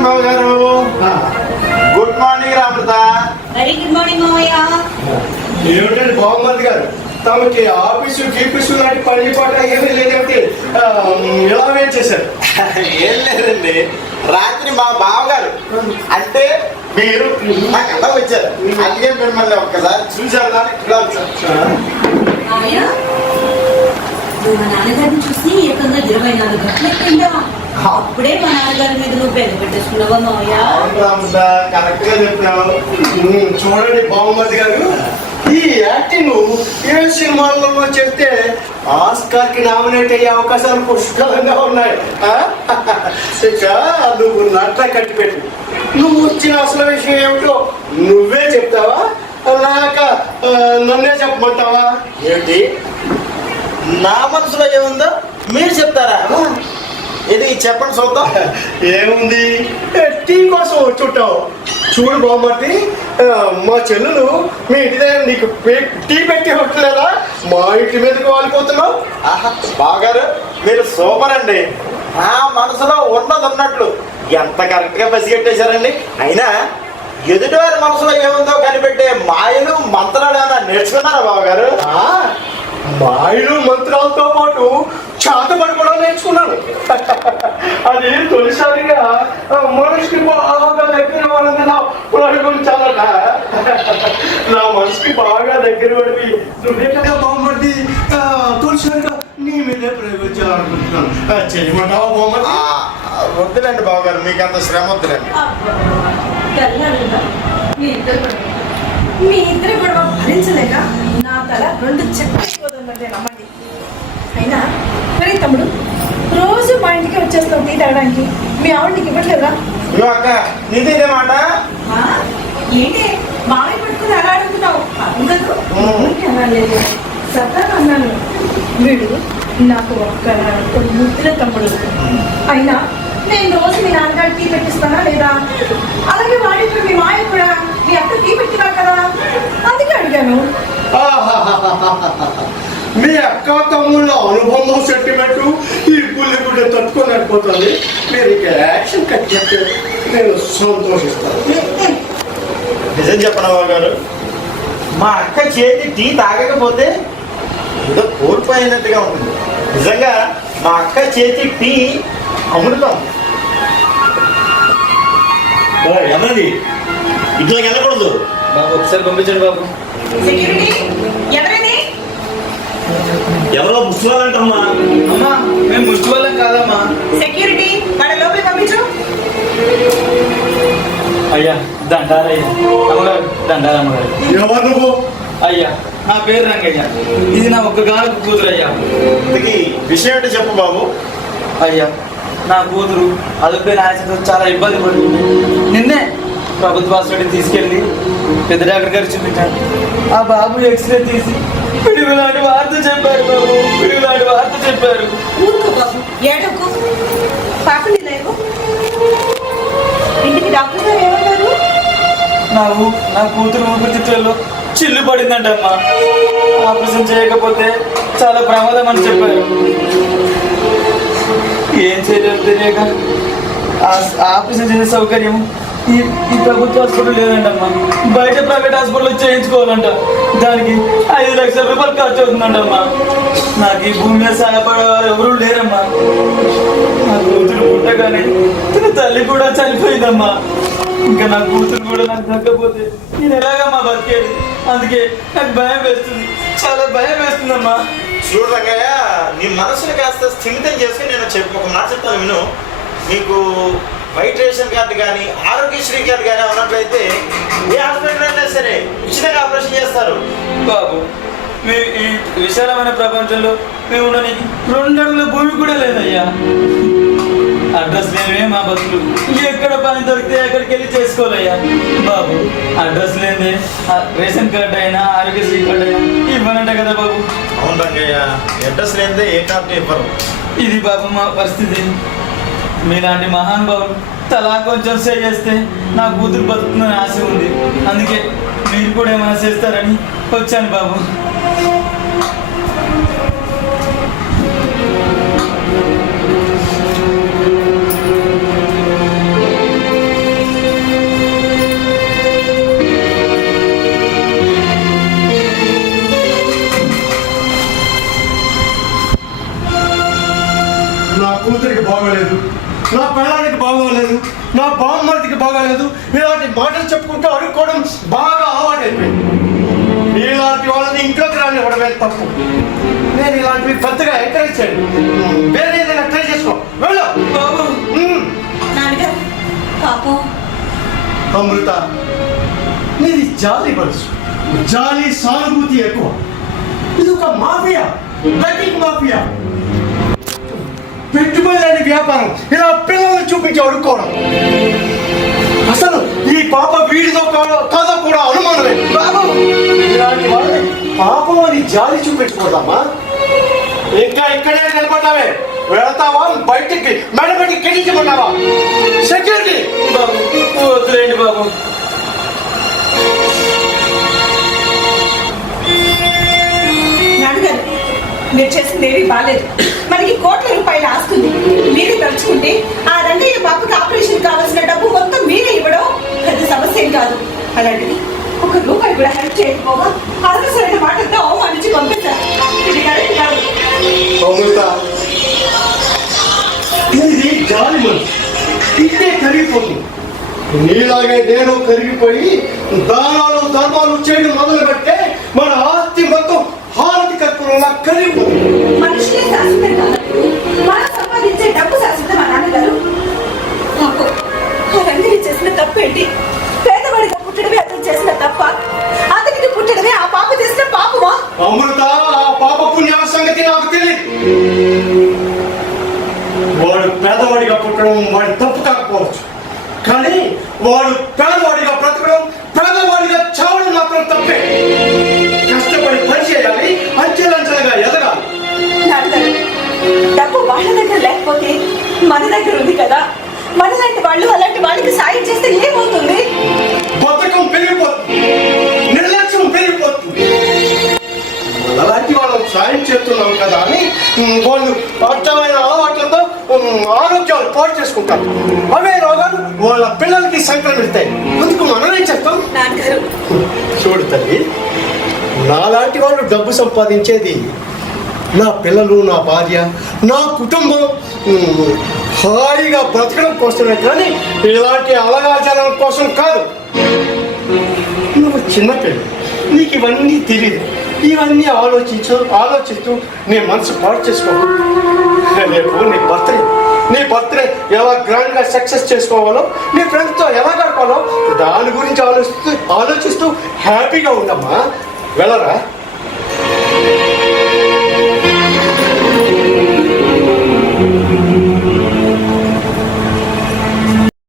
Morning Babu గారు. Good morning రామృత. Very good morning మావయ్య. ఏమిటండి బాబుమతి గారు, తమకి ఆఫీసు గీఫీసు లాంటి పని పాట ఏమీ లేదంటే ఎలా వేట్ చేశారు? ఏం లేదండి, రాత్రి మా బావగారు అంటే మీరు నాకు ఎలా వచ్చారు, అందుకే మిమ్మల్ని ఒక్కసారి చూశారు దాన్ని ఇలా వచ్చారు. మావయ్య, నువ్వు మా నాన్నగారిని చూసి ఏకంగా 24 గంటలు అయిపోయిందా? అప్పుడే మా నాన్నగారి మీద నువ్వు పెద్ద పెట్టేసుకున్నావా మావయ్య? రామృత, కరెక్ట్ గా చెప్పినావు. చూడండి బాబుమతి గారు, ఈ యాక్టింగ్ ఏ సినిమాలలో చేస్తే ఆస్కార్ కి నామినేట్ అయ్యే అవకాశాలు పుష్కలంగా ఉన్నాయి. ఇక నువ్వు నట్ల కట్టిపెట్టు. నువ్వు వచ్చిన అసలు విషయం ఏమిటో నువ్వే చెప్తావా లేక నన్నే చెప్పమంటావా? ఏమిటి నా మనసులో ఏముందో మీరు చెప్తారా? ఇది చెప్పండి చూద్దాం. ఏముంది, టీ కోసం వచ్చుంటావు. చూడు బామ్మటి, మా చెల్లెలు మీ ఇంటి దగ్గర నీకు టీ పెట్టి పెట్టలేదా? మా ఇంటి మీదకి వాలిపోతున్నావు. బాగారు మీరు సూపర్ అండి. నా మనసులో ఉన్నది ఉన్నట్లు ఎంత కరెక్ట్ గా పసిగట్టేశారండి. అయినా ఎదుటివారి మనసులో ఏముందో కనిపెట్టే మాయలు మంత్రాలు ఏమైనా నేర్చుకున్నారా బావగారు? మాయలు మంత్రాలతో పాటు చేతబడి కూడా నేర్చుకున్నాను. అది తొలిసారిగా మనిషికి బాగా దగ్గర వాళ్ళని చాలా నా మనసుకి బాగా దగ్గర పడివి నువ్వే కదా బాగుమడి తొలిసారిగా నీ మీదే ప్రయోగించాలనుకుంటున్నాను. చేయమంటావా బాగుమడి? వద్దులేండి బావగారు, మీకు అంత శ్రమ వద్దులేండి. మీ ఇద్దరు గొడవ భరించలేక నా తల 2 చెక్కైపోతుందంటే నమ్మండి. అయినా మరి తమ్ముడు, రోజు మా ఇంటికి వచ్చేస్తావు టీ తాగడానికి. మీ ఆవిడ నీకు ఇవ్వట్లేదా? అక్క నీదే మాట. ఏంటి మావి పట్టుకుని అలా అడుగుతున్నావు? అనలేదు, సరదాగా అన్నాను. వీడు నాకు ఒక్క ముద్దుల తమ్ముడు. అయినా నేను రోజు మీ నాన్నగారు టీ పెట్టిస్తానా లేదా? అలాగే వాడి ఇప్పుడు మీ మాయ కూడా మీ అక్క టీ పెట్టినారు కదా, అందుకే అడిగాను. మీ అక్క తమ్ముళ్ళ అనుబంధం సెంటిమెంట్ ఈ పుల్లి గుడ్డ తట్టుకోలేకపోతుంది. మీరు ఇక యాక్షన్ కట్టినట్టు నేను సంతోషిస్తాను. నిజం చెప్పనా బావగారు, మా అక్క చేతి టీ తాగకపోతే ఏదో కోల్పోయినట్టుగా ఉంటుంది. నిజంగా మా అక్క చేతి టీ అమృతం. ఎవరది? ఇంట్లోకి వెళ్ళకూడదు బాబు, ఒకసారి పంపించండి బాబు. సెక్యూరిటీ, ఎవరది? ఎవరో ముసలాలంటమ్మా. అమ్మా, మేము ముష్టి వాళ్ళం కాదమ్మా. సెక్యూరిటీ, వాళ్ళ లోపలికి పంపించు. అయ్యా దండారయ్యా. అమ్మగారు దండారు అమ్మగారు. ఎవరు నువ్వు? అయ్యా నా పేరు రంగయ్య, ఇది నా ఒక్కగానొక్క కూతురు అయ్యా. ఇంతకీ విషయం ఏంటో చెప్పు బాబు. అయ్యా నా కూతురు అదుపుైన ఆశతో చాలా ఇబ్బంది పడుతుంది. నిన్నే ప్రభుత్వ హాస్పిటల్ తీసుకెళ్ళి పెద్ద డాక్టర్ గారు చూపించాను. ఆ బాబు ఎక్స్రే తీసి పిడుగులాంటి వార్త చెప్పారు బాబు, పిడుగులాంటి వార్త చెప్పారు. ఊరుకో బాబు, ఏడకు. పాపని లేవు. ఇంటికి డాక్టర్ గారు ఏమన్నారు? నా కూతురు ఊపిరితిత్తులలో చిల్లు పడిందంటమ్మా. ఆపరేషన్ చేయకపోతే చాలా ప్రమాదం అని చెప్పారు. ఏం చేయలేదు తెలియక ఆపరేషన్ చేసే సౌకర్యం ఈ ప్రభుత్వ హాస్పిటల్ లేదంటమ్మా. బయట ప్రైవేట్ హాస్పిటల్లో చేయించుకోవాలంట. దానికి 5 లక్షల రూపాయలు ఖర్చు అవుతుందంటమ్మా. నాకు ఈ భూమి మీద సహాయపడే ఎవరూ లేరమ్మా. నా కూతురు పుట్టగానే తన తల్లి కూడా చనిపోయిందమ్మా. ఇంకా నా కూతురు కూడా నాకు దక్కపోతే నేను ఎలాగమ్మా బతికేది? అందుకే నాకు భయం వేస్తుంది, చాలా భయం వేస్తుందమ్మా. చూడు రంగయ్య, నీ మనసుని కాస్త స్థిమితం చేసుకుని నేను ఒక మాట చెప్తాను విను. నీకు వైట్ రేషన్ కార్డు కానీ ఆరోగ్యశ్రీ కార్డు కానీ ఉన్నట్లయితే ఏ హాస్పిటల్ అయినా సరే ఉచితంగా ఆపరేషన్ చేస్తారు. బాబు, మీ ఈ విశాలమైన ప్రపంచంలో మేము ఉండడానికి 2 అడుగుల భూమి కూడా లేదయ్యా. అడ్రస్ లేనివే మా బతులు. ఎక్కడ పని దొరికితే ఎక్కడికి వెళ్ళి చేసుకోవాలయ్యా. బాబు, అడ్రస్ లేదే రేషన్ కార్డు అయినా ఆరోగ్యశ్రీ కార్డు అయినా ఇవ్వనంట కదా బాబు. అవును రంగయ్య, అడ్రస్ లేనిదే ఏ కార్డు ఇవ్వరు. ఇది బాబు మా పరిస్థితి. మీలాంటి మహానుభావులు తలా కొంచెం సేవ్ చేస్తే నా కూతురు బతుకుతుందని ఆశ ఉంది. అందుకే మీరు కూడా ఏమైనా చేస్తారని వచ్చాను బాబు. బాగోలేదు, నా పిల్లానికి బాగోలేదు, నా బామ్మడికి బాగోలేదు, ఇలాంటి మాటలు చెప్పుకుంటూ అడుక్కోవడం బాగా అలవాటైపోయింది. ఇలాంటి వాళ్ళని ఇంట్లోకి రానివ్వడమే తప్పు. నేను ఇలాంటివి పెద్దగా ఎంకరేజ్ చేయండి. వేరే ఏదైనా ట్రై చేసుకో, వెళ్ళు. బాబు నాన్నగారు పాపం అమృత, నీది జాలి మనసు, జాలి సానుభూతి ఎక్కువ. ఇది ఒక మాఫియా, బెట్టింగ్ మాఫియా, పెట్టుబడి లేని వ్యాపారం. ఇలా పిల్లల్ని చూపించి అడుక్కోవడం. అసలు ఈ పాప వీడితో కాదో కూడా అనుమానమే. బాబు ఇలాంటి వాళ్ళని పాపం అని జాలి చూపించకూడదమ్మా. ఇంకా ఇక్కడే నిలబడ్డావే, వెళతావా బయటికి? మెడబెట్టి కెట్టించమన్నావా? సెక్యూరిటీ. బాబు వద్దులేండి బాబు. నాన్నగారు మీరు చేసింది ఏమీ బాగాలేదు. మనకి కోట్ల రూపాయలు ఆస్తుంది. మీరే తలుచుకుంటే ఆ రంగయ్య పాపకి ఆపరేషన్ కావాల్సిన డబ్బు మొత్తం మీరే ఇవ్వడం పెద్ద సమస్య ఏం కాదు. అలాంటిది ₹1 కూడా హెల్ప్ చేయకపోగా అనవసరమైన మాటలతో అవమానించి పంపించారు. ఇది కరెక్ట్ కాదు. అమృత, ఇది జాలి మనసు, ఇదే కరిగిపోతుంది. నీలాగే నేను కరిగిపోయి దానాలు ధర్మాలు చేయడం మొదలు పెట్టే మన ఆస్తి మొత్తం హారతి కర్పూరంలా కరిగిపోతుంది. మనుషులే శాశ్వతం కానప్పుడు మనం సంపాదించే డబ్బు శాశ్వతం. మా నాన్నగారు పాపం ఆ రంగయ్య చేసిన తప్పేంటి? పేదవాడిగా పుట్టడమే అతను చేసిన తప్ప, అతనికి పుట్టడమే ఆ పాప చేసిన పాపమా? అమృత, ఆ పాప పుణ్యాల సంగతి నాకు తెలియదు. వాడు పేదవాడిగా పుట్టడం వాడి తప్పు కాకపోవచ్చు, కానీ వాడు పేదవాడిగా బ్రతకడం, పేదవాడిగా చావడం మాత్రం తప్పే. కష్టపడి పని చేయాలి, అంచెలంచెలుగా ఎదగాలి. నాన్నగారు డబ్బు వాళ్ళ దగ్గర లేకపోతే మన దగ్గర ఉంది కదా. మనలాంటి వాళ్ళు అలాంటి వాళ్ళకి సాయం చేస్తే ఏమవుతుంది? బద్ధకం పెరిగిపోతుంది, నిర్లక్ష్యం పెరిగిపోతుంది. అలాంటి వాళ్ళకి సాయం చేస్తున్నాం కదా అని వాళ్ళు అర్థమైన అలవాట్లతో ఆరోగ్యాలు పాటు చేసుకుంటారు. అవే రోగాలు వాళ్ళ పిల్లలకి సంక్రమిస్తాయి. అందుకు మనం ఏం చేస్తాం? నాన్నగారు చూడు తల్లి, నాలాంటి వాళ్ళు డబ్బు సంపాదించేది నా పిల్లలు, నా భార్య, నా కుటుంబం హాయిగా బ్రతకడం కోసమే, కానీ ఇలాంటి అలగాచారాల కోసం కాదు. నువ్వు చిన్నపిల్ల, నీకు ఇవన్నీ తెలియదు. ఇవన్నీ ఆలోచిస్తూ నీ మనసు పాడు చేసుకో. రేపు నీ బర్త్డే ఎలా గ్రాండ్గా సక్సెస్ చేసుకోవాలో, నీ ఫ్రెండ్స్తో ఎలా గడపాలో దాని గురించి ఆలోచిస్తూ హ్యాపీగా ఉండమ్మా. వెళ్ళరా?